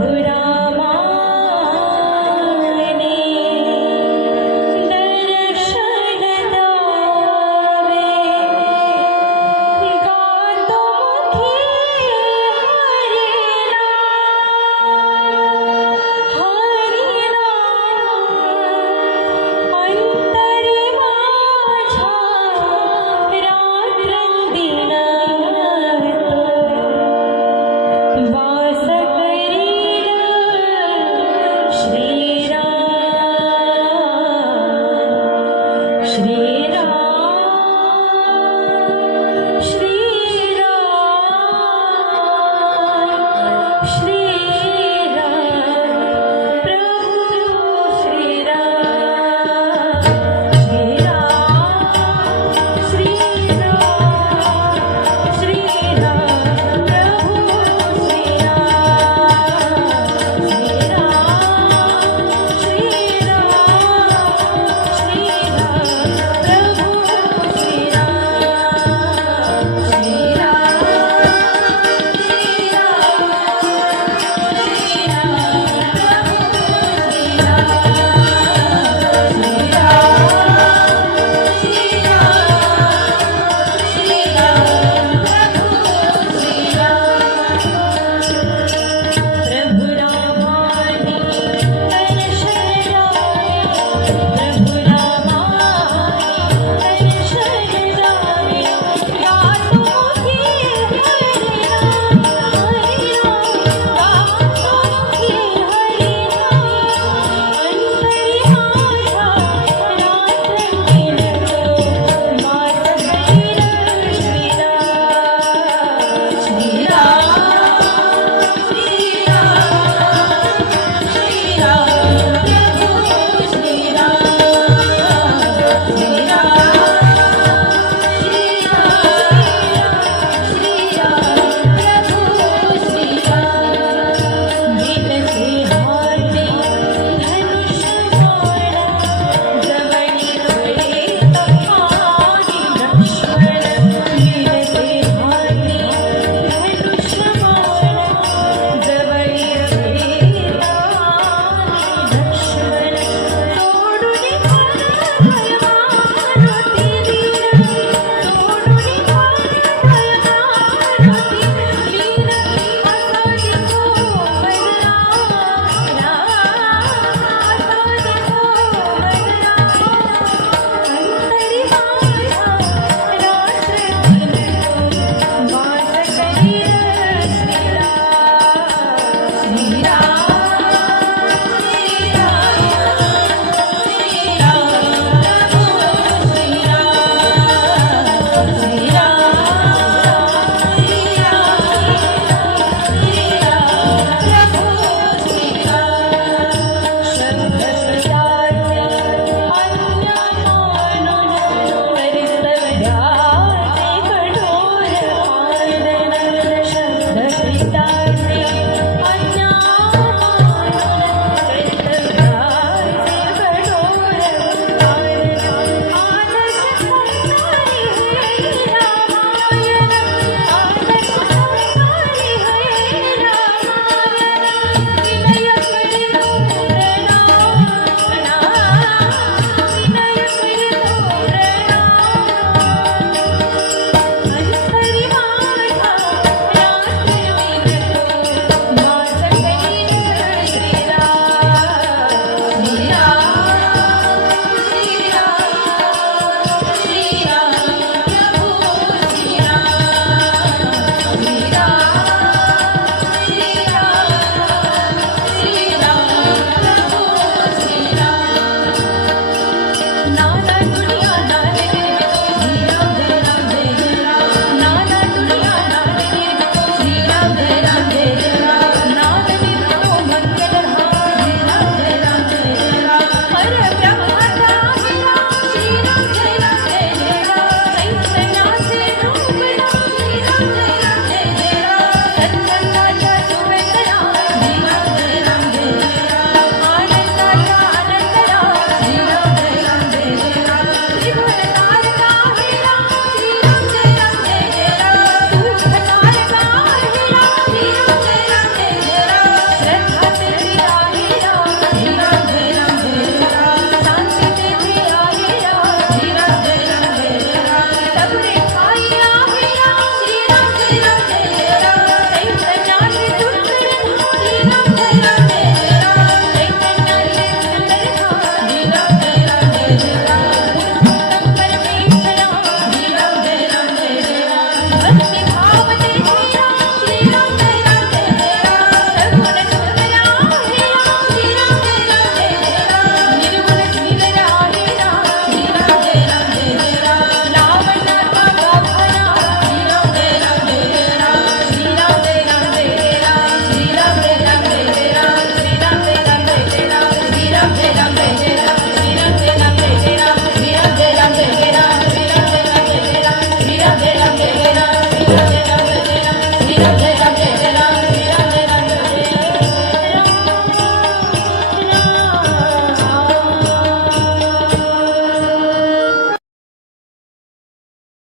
Rudolph.